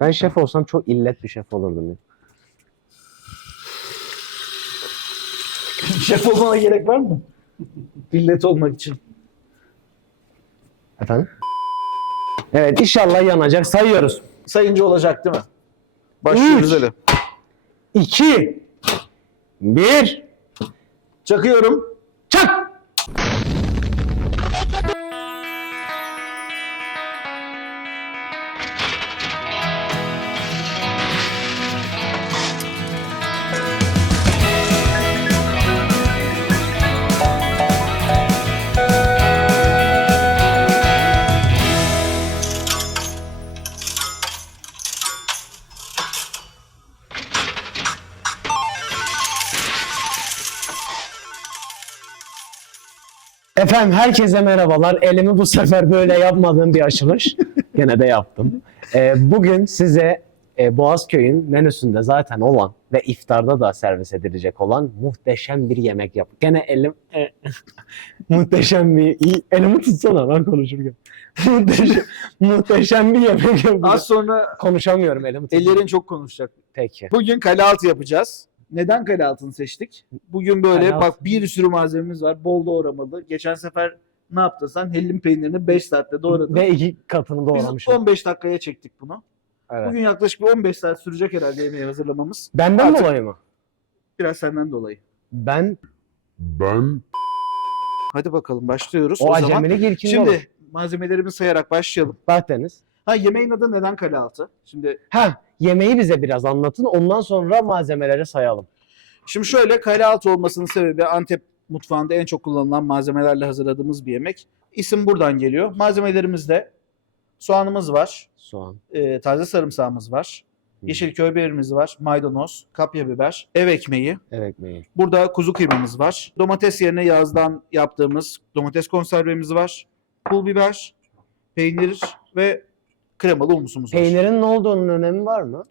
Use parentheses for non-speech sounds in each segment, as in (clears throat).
Ben şef olsam çok illet bir şef olurdum. ya. (laughs) Şef olmana gerek var mı? Millet olmak için. Efendim? Evet inşallah yanacak. Sayıyoruz. Sayıncı olacak değil mi? Başlıyoruz Üç. hadi. 2 1 Çakıyorum. Çak! Efendim herkese merhabalar. Elimi bu sefer böyle yapmadığım bir açılış. (laughs) Gene de yaptım. Ee, bugün size e, Boğazköy'ün menüsünde zaten olan ve iftarda da servis edilecek olan muhteşem bir yemek yap. Gene elim e, (laughs) muhteşem bir iyi, elimi tutsana ben konuşurken. muhteşem, muhteşem bir yemek yapacağım. Az sonra Konuşamıyorum elimi tutun. ellerin çok konuşacak. Peki. Bugün kale altı yapacağız. Neden kale altını seçtik? Bugün böyle Kale bak bir sürü malzememiz var. Bol doğramalı. Geçen sefer ne yaptın sen? Hellim peynirini 5 saatte doğradın. Ve iki katını Biz doğramışım. 15 dakikaya çektik bunu. Evet. Bugün yaklaşık bir 15 saat sürecek herhalde yemeği hazırlamamız. Benden Artık- dolayı mı? Biraz senden dolayı. Ben Ben Hadi bakalım başlıyoruz. o, O, zaman ilkinde olur. şimdi malzemelerimizi sayarak başlayalım. Bak Deniz. Ha yemeğin adı neden kale altı? Şimdi Ha, yemeği bize biraz anlatın. Ondan sonra malzemeleri sayalım. Şimdi şöyle kale altı olmasının sebebi Antep mutfağında en çok kullanılan malzemelerle hazırladığımız bir yemek. İsim buradan geliyor. Malzemelerimizde soğanımız var, Soğan. e, taze sarımsağımız var, Hı. yeşil köy biberimiz var, maydanoz, kapya biber, ev ekmeği. Ev ekmeği. Burada kuzu kıymamız var. Domates yerine yazdan yaptığımız domates konservemiz var. Pul biber, peynir ve kremalı humusumuz var. Peynirin ne olduğunun önemi var mı?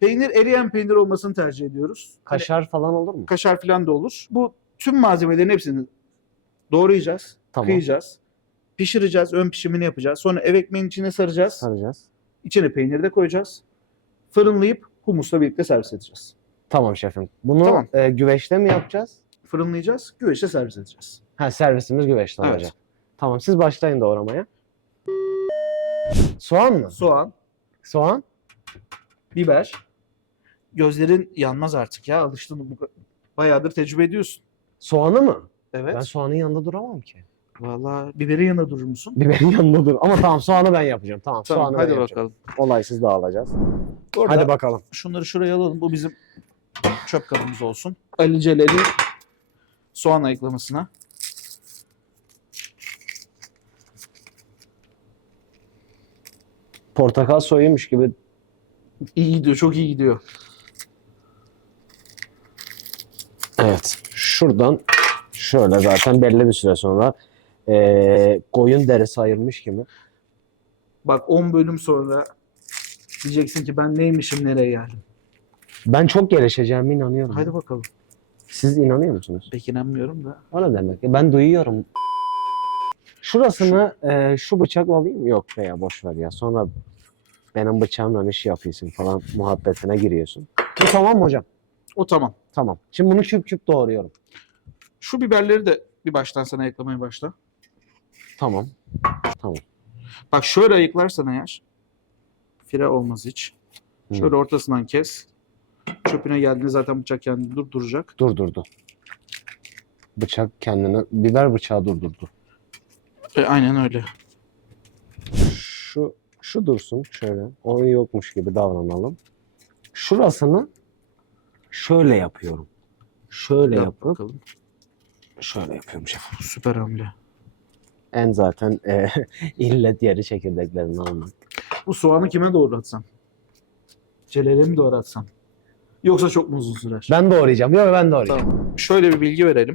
Peynir eriyen peynir olmasını tercih ediyoruz. Hani Kaşar falan olur mu? kaşar falan da olur. Bu tüm malzemelerin hepsini doğrayacağız, Tamam. kıyacağız, pişireceğiz, ön pişimini yapacağız. Sonra ev ekmeğinin içine saracağız, Saracağız. içine peyniri de koyacağız. Fırınlayıp humusla birlikte servis edeceğiz. Tamam şefim. Bunu Tamam. e, güveçte mi yapacağız? Fırınlayacağız, güveçte servis edeceğiz. Ha servisimiz güveçte Evet. olacak. Tamam siz başlayın doğramaya. Soğan mı? Soğan, Soğan. biber. Gözlerin yanmaz artık ya, alıştın. Bu bayağıdır tecrübe ediyorsun. Soğanı mı? Evet. Ben soğanın yanında duramam ki. Vallahi biberin yanında durur musun? Biberin yanında dur. Ama tamam soğanı ben yapacağım. Tamam, Tamam, soğanı hadi ben yapacağım. bakalım. Olaysız dağılacağız. Orada Hadi bakalım. şunları şuraya alalım. Bu bizim çöp kabımız olsun. Ali Celal'i soğan ayıklamasına. Portakal soyuymuş gibi İyi gidiyor, çok iyi gidiyor. Evet. Şuradan şöyle zaten belli bir süre sonra eee koyun derisi ayırmış gibi. Bak 10 bölüm sonra diyeceksin ki ben neymişim nereye geldim. Ben çok gelişeceğime inanıyorum. Hadi bakalım. Siz inanıyor musunuz? Pek inanmıyorum da. O ne demek? Ben duyuyorum. Şurasını eee, şu bıçakla alayım? Yok be ya boş ver ya. Sonra benim bıçağımla iş yapıyorsun falan muhabbetine giriyorsun. Bu tamam mı hocam? O tamam. Tamam. Şimdi bunu küp küp doğruyorum. Şu biberleri de bir baştan sana ayıklamaya başla. Tamam. Bak şöyle ayıklarsan eğer fire olmaz hiç. Şöyle ortasından kes. Çöpüne geldiğinde zaten bıçak kendini durduracak. Durdurdu. Bıçak kendini, biber bıçağı durdurdu. E, aynen öyle. Şu şu dursun şöyle. O yokmuş gibi davranalım. Şurasını şöyle yapıyorum. Şöyle Yap yapıp bakalım. şöyle yapıyorum şefim. Süper hamle. En zaten e, (laughs) illet yeri çekirdeklerini almak. Bu soğanı kime doğratsam? Celal'e mi doğratsam? Yoksa çok mu uzun sürer? Ben doğrayacağım. Yok ben doğrayacağım. Şöyle bir bilgi verelim.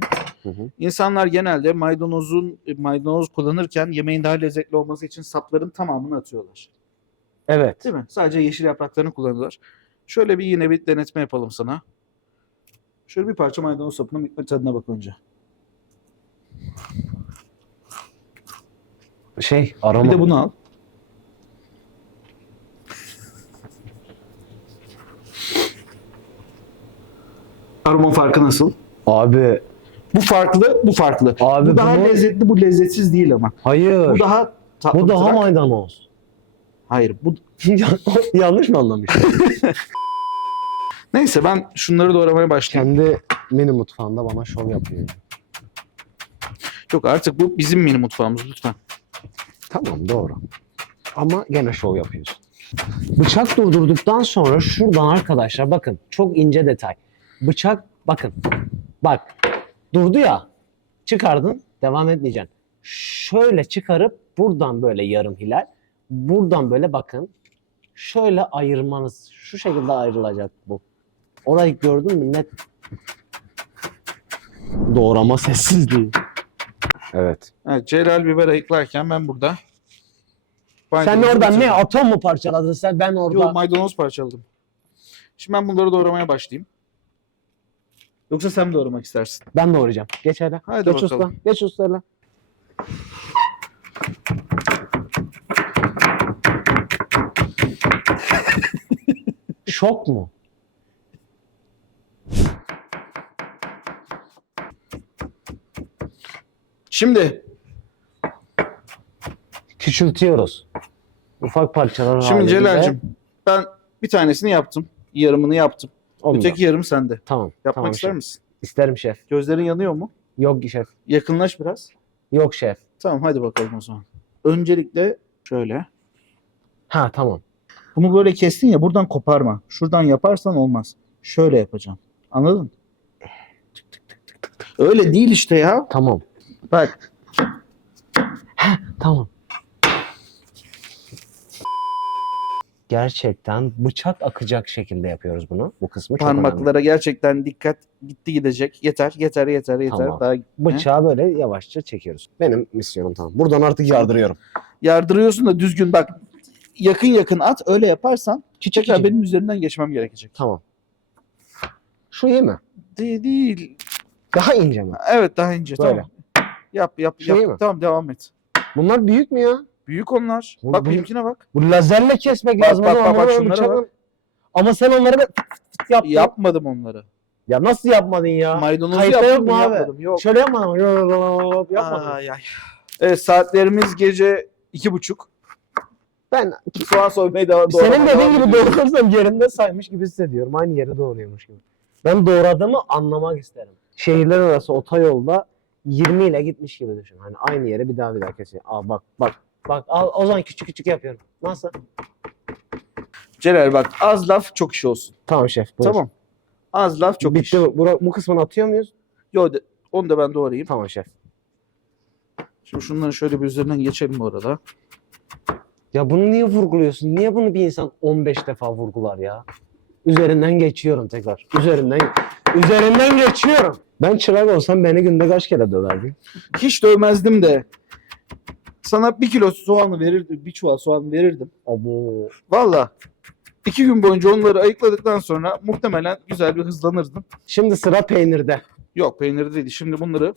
İnsanlar genelde maydanozun e, maydanoz kullanırken yemeğin daha lezzetli olması için sapların tamamını atıyorlar. Evet. Değil mi? Sadece yeşil yapraklarını kullanıyorlar. Şöyle bir yine bir denetme yapalım sana. Şöyle bir parça maydanoz sapının tadına bak önce. Şey aroma. Bir de bunu al. Aroma farkı nasıl? Abi bu farklı, bu farklı. Abi bu daha bunu- lezzetli, bu lezzetsiz değil ama. hayır. Bu daha tatlı. Bu daha tırak. maydanoz. Hayır, bu (laughs) Yanlış mı anlamışım? (laughs) Neyse ben şunları doğramaya başlayayım. Kendi mini mutfağında bana şov yapıyor. Yok artık bu bizim mini mutfağımız lütfen. Tamam doğru. Ama gene şov yapıyorsun. Bıçak durdurduktan sonra şuradan arkadaşlar bakın çok ince detay. Bıçak bakın. Bak durdu ya çıkardın devam etmeyeceksin. Şöyle çıkarıp buradan böyle yarım hilal. Buradan böyle bakın. Şöyle ayırmanız. Şu şekilde ayrılacak bu. Orayı gördün mü net. Doğrama sessizliği. Evet. Evet, Celal biber ayıklarken ben burada. Sen oradan ne atom mu parçaladın sen? Ben orada... Yok maydanoz parçaladım. Şimdi ben bunları doğramaya başlayayım. Yoksa sen mi doğramak istersin? Ben doğrayacağım. Geç hele. Haydi Geç bakalım. usta. Geç usta hele. (laughs) Şok mu? Şimdi, Küçültüyoruz. Ufak parçalar şimdi halinde Celal'cim ben bir tanesini yaptım. Yarımını yaptım. Da- Öteki yarım sende. Tamam. Yapmak tamam ister şef. misin? İsterim şef. Gözlerin yanıyor mu? Yok şef. Yakınlaş biraz. Yok şef. Tamam hadi bakalım o zaman. Öncelikle şöyle. Ha tamam. Bunu böyle kestin ya buradan koparma. Şuradan yaparsan olmaz. Şöyle yapacaksın. Anladın? Öyle değil işte ya. Tamam. Bak Tamam. Gerçekten bıçak akacak şekilde yapıyoruz bunu. Bu kısmı çok önemli. parmaklara gerçekten dikkat gitti gidecek. Yeter yeter yeter yeter. Tamam. Daha Bıçağı böyle yavaşça çekiyoruz. Benim misyonum tamam. Buradan artık yardırıyorum. yardırıyorsun da düzgün bak. Yakın yakın at öyle yaparsan tekrar küçük. benim üzerinden geçmem gerekecek. Tamam. Şu iyi mi? Değil, değil. Daha ince mi? Evet daha ince Böyle. tamam. Yap yap Şey yap. mi? Tamam devam et. Bunlar büyük mü ya? Büyük onlar. Bu- bak bu- benimkine bak. Bu lazerle kesmek Bak, lazım. bak, ama bak, bak, şunlara bak. Ama sen onları böyle fıt fıt fıt yaptın. Yapmadım onları. Ya nasıl yapmadın ya? Maydanozu Kayıtta yaptım yok mu abi? yapmadım. Yok. Şöyle yapmadın mı? Yapmadın. mı? Ay, ay. Evet saatlerimiz gece iki buçuk. Ben Soğan soymaya devam senin doğramaya dediğin devam gibi ediyoruz. doğrarsam yerinde saymış gibi hissediyorum. Aynı yeri doğruyormuş gibi. Ben doğradığımı anlamak isterim. Şehirler arası otoyolda 20 ile gitmiş gibi düşün. Hani aynı yere bir daha bir daha kesiyor. Al bak bak. Bak al, o zaman küçük küçük yapıyorum. Nasıl? Celal bak az laf çok iş olsun. Tamam şef. buyur. Tamam. Az laf çok iş. Bitti. Bu, bura- bu kısmını atıyor muyuz? Yo, de- onu da ben doğrayayım. Tamam şef. Şimdi şunları şöyle bir üzerinden geçelim bu arada. Ya bunu niye vurguluyorsun? Niye bunu bir insan 15 defa vurgular ya? Üzerinden geçiyorum tekrar. Üzerinden üzerinden geçiyorum. Ben çırak olsam beni günde kaç kere döverdin? Hiç dövmezdim de. Sana bir kilo soğanı verirdim. Bir çuval soğan verirdim. Abo. Valla. iki gün boyunca onları ayıkladıktan sonra muhtemelen güzel bir hızlanırdın. Şimdi sıra peynirde. Yok peyniri değil. Şimdi bunları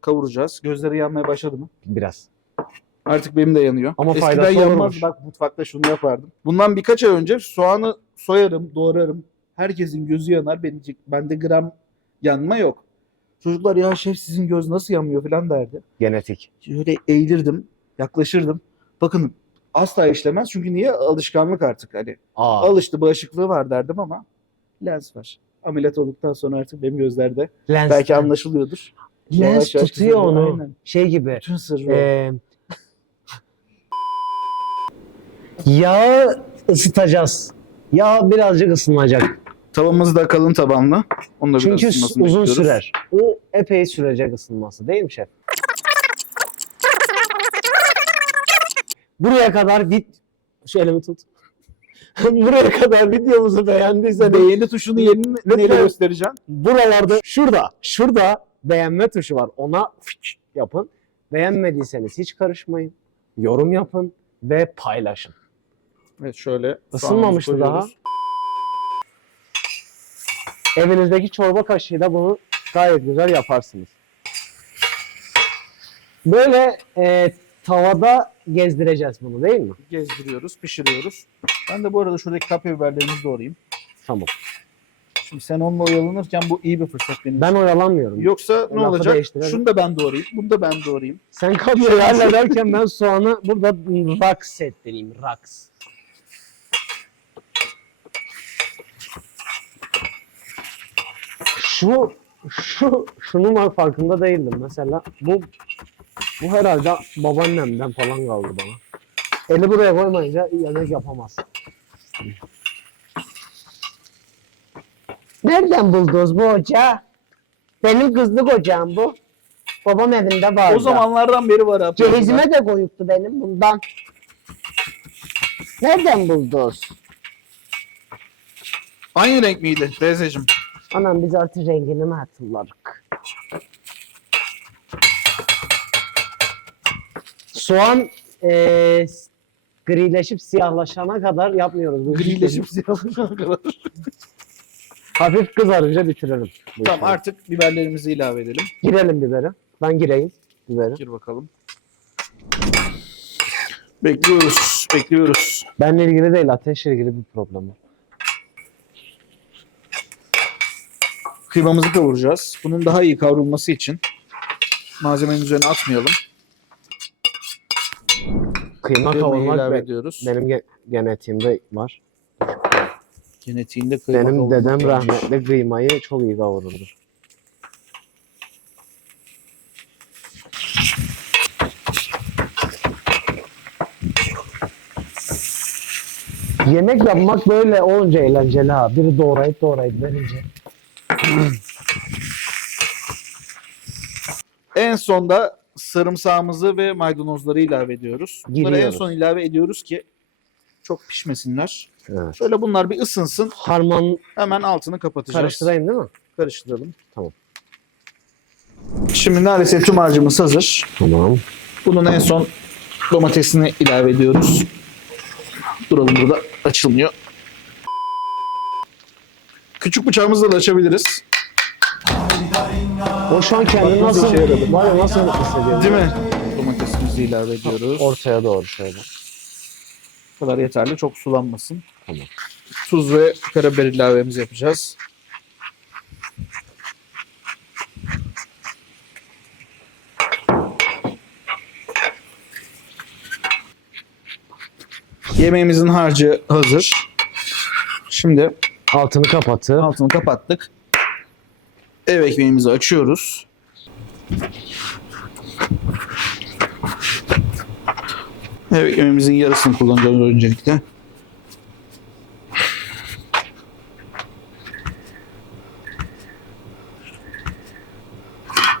kavuracağız. Gözleri yanmaya başladı mı? Biraz. Artık benim de yanıyor. Ama Eskiden faydası yanmaz. olurmuş. Bak mutfakta şunu yapardım. Bundan birkaç ay önce soğanı soyarım, doğrarım. Herkesin gözü yanar. Benim, bende gram yanma yok. Çocuklar ya şef sizin göz nasıl yanmıyor falan derdi. Genetik. Şöyle eğilirdim, yaklaşırdım. Bakın asla işlemez çünkü niye? Alışkanlık artık hani. Aa. Alıştı bağışıklığı var derdim ama lens var. Ameliyat olduktan sonra artık benim gözlerde lens, belki anlaşılıyordur. lens Yavaş yavaş tutuyor çiziyor, onu. aynen. Şey gibi. Bütün sırrı. Ee, (laughs) yağı ısıtacağız. Yağ birazcık ısınacak. Tavamız da kalın tabanlı. Biraz Çünkü uzun bekliyoruz. sürer. O epey sürecek ısınması değil mi şef? Buraya kadar vid... Şu elimi tut. (laughs) Buraya kadar videomuzu beğendiyseniz Beğeni tuşunu yerini neyle göstereceğim? buralarda şurada şurada beğenme tuşu var. Ona yapın. Beğenmediyseniz hiç karışmayın. Yorum yapın ve paylaşın. Evet şöyle. Soğanımızı daha. Evinizdeki çorba kaşığıyla bunu gayet güzel yaparsınız. Böyle e, tavada gezdireceğiz bunu değil mi? Gezdiriyoruz, pişiriyoruz. Ben de bu arada şuradaki kapya biberlerimizi doğrayayım. Tamam. Şimdi sen onunla oyalanırken bu iyi bir fırsat benim Ben oyalanmıyorum. Yoksa ne Lafı olacak? değiştirelim. Şunu da ben doğrayayım. Bunu da ben doğrayayım. Sen kabloyu hallederken ben soğanı burada (laughs) raks ettireyim. Raks. Şu şu şunun var farkında değildim mesela. Bu bu herhalde babaannemden falan kaldı bana. Eli buraya koymayınca yemek yapamaz. Nereden buldunuz bu ocağı? Benim kızlık ocağım bu. Babam evinde vardı. O zamanlardan beri var abi. Cehizime de koyuktu benim bundan. Nereden buldunuz? Aynı renk miydi teyzeciğim? Anam biz artık rengini mi hatırladık? Soğan eee grileşip siyahlaşana kadar yapmıyoruz. bu. Grileşip siyahlaşana kadar. Hafif kızarınca bitirelim. bu tamam işi. artık biberlerimizi ilave edelim. Girelim biberi. Ben gireyim biberi. Gir bakalım. Bekliyoruz. Bekliyoruz. Benle ilgili değil ateşle ilgili bir problem var. Kıymamızı kavuracağız. Bunun daha iyi kavrulması için malzemenin üzerine atmayalım. Kıyma Kıymayı kavurmak ilave be- ediyoruz. benim ge- genetiğimde var. Genetiğinde kıyma Benim kavurmak dedem varmış. rahmetli kıymayı çok iyi kavururdu. Yemek yapmak böyle olunca eğlenceli ha. Biri doğrayıp doğrayıp verince. En sonda sarımsağımızı ve maydanozları ilave ediyoruz. Bunları en son ilave ediyoruz ki çok pişmesinler. Evet. Şöyle bunlar bir ısınsın. Harman Hemen altını kapatacağız. karıştırayım değil mi? Karıştıralım. Tamam. Şimdi neredeyse tüm harcımız hazır. Tamam. Bunun en son domatesini ilave ediyoruz. Duralım burada. Açılmıyor. Küçük bıçağımızla da açabiliriz. O şu an kendini nasıl, var ya nasıl hissediyor? Değil mi? Domatesimizi ilave ediyoruz. Ortaya doğru şöyle. Bu kadar yeterli. Çok sulanmasın. Tamam. Tuz ve karabiber ilavemizi yapacağız. Yemeğimizin harcı hazır. Şimdi Altını kapatıp altını kapattık. Ev ekmeğimizi açıyoruz. Ev ekmeğimizin yarısını kullanacağız öncelikle.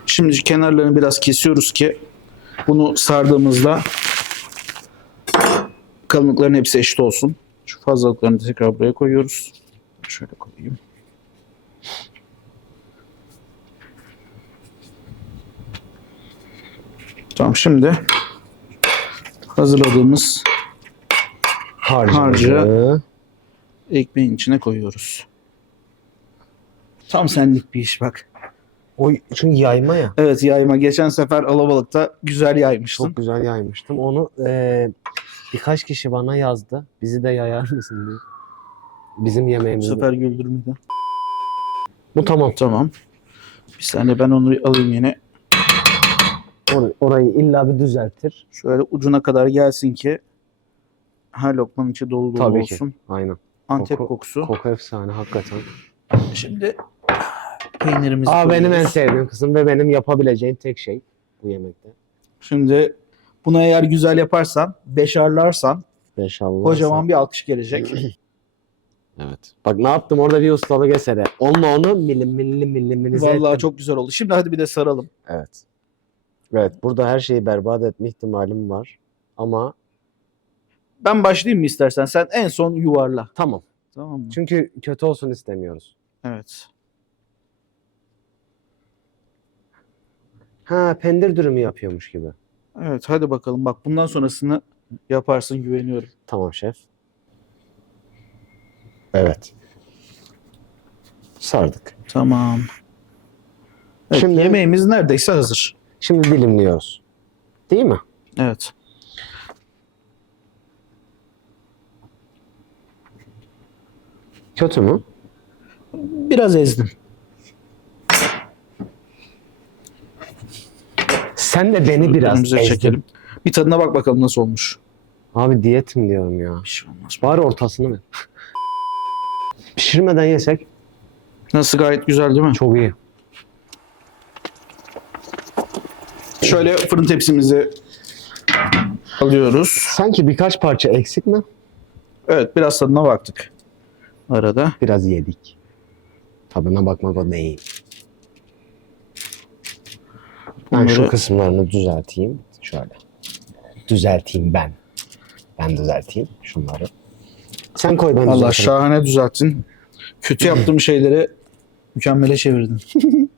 Şimdi kenarlarını biraz kesiyoruz ki bunu sardığımızda kalınlıkların hepsi eşit olsun. Şu fazlalıklarını tekrar buraya koyuyoruz. Şöyle koyayım. Tamam şimdi hazırladığımız harcımızı. Harcı. ekmeğin içine koyuyoruz. Tam senlik bir iş bak. O çünkü yayma ya. Evet yayma. Geçen sefer alabalıkta güzel yaymıştın. Çok güzel yaymıştım. Onu eee, birkaç kişi bana yazdı. Bizi de yayar mısın diye. Bizim Bu yemeğimizi. sefer güldürmedi. Bu tamam. Tamam. Bir saniye ben onu alayım yine. Or- orayı illa bir düzeltir. Şöyle ucuna kadar gelsin ki her lokmanın içi dolu dolu Tabii ki. olsun. Aynen. Antep Koku- kokusu. Koku efsane hakikaten. Şimdi peynirimizi Aa benim en koyuyoruz. sevdiğim kısım ve benim yapabileceğim tek şey bu yemekte. Şimdi bunu eğer güzel yaparsan, beşarlarsan Beşallah. kocaman bir alkış gelecek. (clears throat) Evet. Bak ne yaptım orada bir ustalık eseri. Onunla onu milim milim miliminize Vallahi ettim. çok güzel oldu. Şimdi hadi bir de saralım. Evet. Evet burada her şeyi berbat etme ihtimalim var. Ama Ben başlayayım mı istersen? Sen en son yuvarla. tamam. Tamam mı? Çünkü kötü olsun istemiyoruz. Evet. Ha pendir dürümü yapıyormuş gibi. Evet hadi bakalım. Bak bundan sonrasını yaparsın güveniyorum. Tamam şef. Evet. Sardık. Tamam. Evet, Şimdi- yemeğimiz neredeyse hazır. Şimdi dilimliyoruz. Değil mi? Evet. Kötü mü? biraz ezdim. Sen de beni biraz Önümüze ezdin. çekelim. Bir tadına bak bakalım nasıl olmuş. Abi diyetim diyorum ya. Bir şey olmaz. Bari ortasını ver. (laughs) Pişirmeden yesek Nasıl gayet güzel değil mi? çok iyi. Şöyle fırın tepsimizi alıyoruz. Sanki birkaç parça eksik mi? Evet biraz tadına baktık. Arada. Biraz yedik. Tadına bakmak o değil. Ben şu kısımlarını düzelteyim. Şöyle. Düzelteyim ben. Ben düzelteyim şunları. Sen koy ben Allah düzelteyim. şahane düzelttin. Kötü yaptığım şeyleri mükemmele çevirdin. (laughs)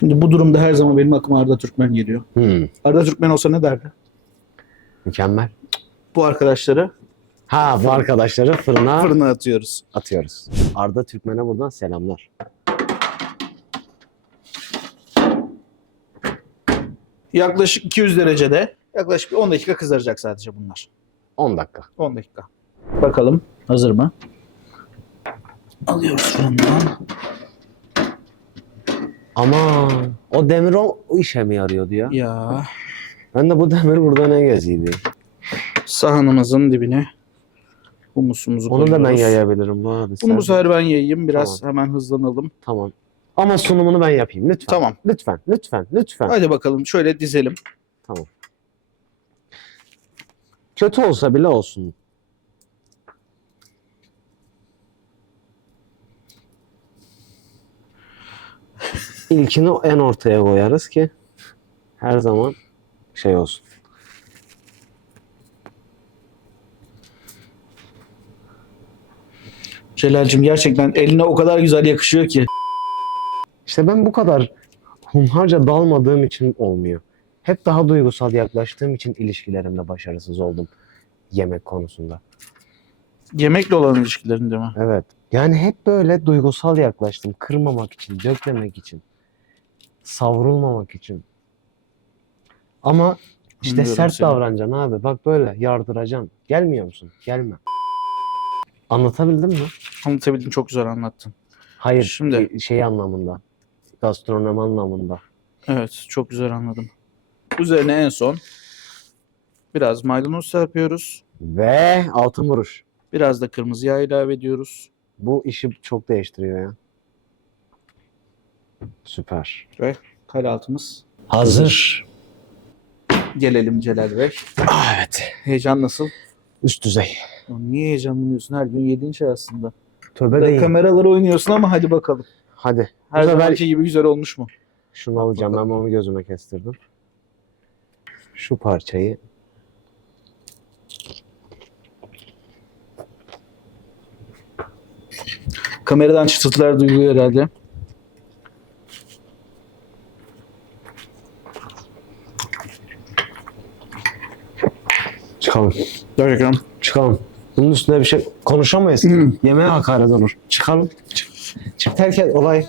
Şimdi bu durumda her zaman benim aklıma Arda Türkmen geliyor. Hmm, Arda Türkmen olsa ne derdi? mükemmel. Bu arkadaşları Ha bu arkadaşları fırına fırına atıyoruz. atıyoruz. Arda Türkmen'e buradan selamlar. Yaklaşık 200 derecede yaklaşık bir 10 dakika kızaracak sadece bunlar. 10 dakika. 10 dakika. Bakalım hazır mı? Alıyoruz fırından. Ama o demir o, işe mi yarıyordu ya? Ya Ben de bu demir burada ne geziydi? sahanımızın dibine humusumuzu Onu da ben koyuyoruz. yayabilirim bu arada. Bunu bu sefer ben yiyeyim. Biraz hemen hızlanalım. Tamam. Ama sunumunu ben yapayım lütfen. Tamam. Lütfen, lütfen, lütfen. Hadi bakalım şöyle dizelim. Tamam. Kötü olsa bile olsun. İlkini en ortaya koyarız ki her zaman şey olsun. Celal'cim gerçekten eline o kadar güzel yakışıyor ki. İşte ben bu kadar hunharca dalmadığım için olmuyor. Hep daha duygusal yaklaştığım için ilişkilerimde başarısız oldum yemek konusunda. Yemekle olan ilişkilerin değil mi? Evet. Yani hep böyle duygusal yaklaştım. Kırmamak için, dökmemek için. Savrulmamak için. Ama işte Anlıyorum sert seni. davranacaksın abi. Bak böyle yardıracaksın. Gelmiyor musun? Gelme. Anlatabildim mi? Anlatabildim çok güzel anlattın. Hayır. Şimdi- şey anlamında. Gastronomi anlamında. Evet çok güzel anladım. Üzerine en son biraz maydanoz serpiyoruz. Ve altın vuruş. Biraz da kırmızı yağ ilave ediyoruz. Bu işi çok değiştiriyor ya. Süper. Ve kale altımız. Hazır. Gelelim Celal Bey. Ah, evet. Heyecan nasıl? Üst düzey. Ya Niye heyecanlanıyorsun? Her gün yediğin şey aslında. Tövbe değil. Kameraları oynuyorsun ama hadi bakalım. Hadi. Her sefer zamanki gibi güzel olmuş mu? şunu alacağım. Ben onu gözüme kestirdim. Şu parçayı Kameradan çıtırtılar duyuluyor herhalde. Çıkalım. Gerçekten. Çıkalım. Bunun üstüne bir şey konuşamayız. Hı. Yemeğe hakaret olur. Çıkalım. Çık. Çık terk et olay.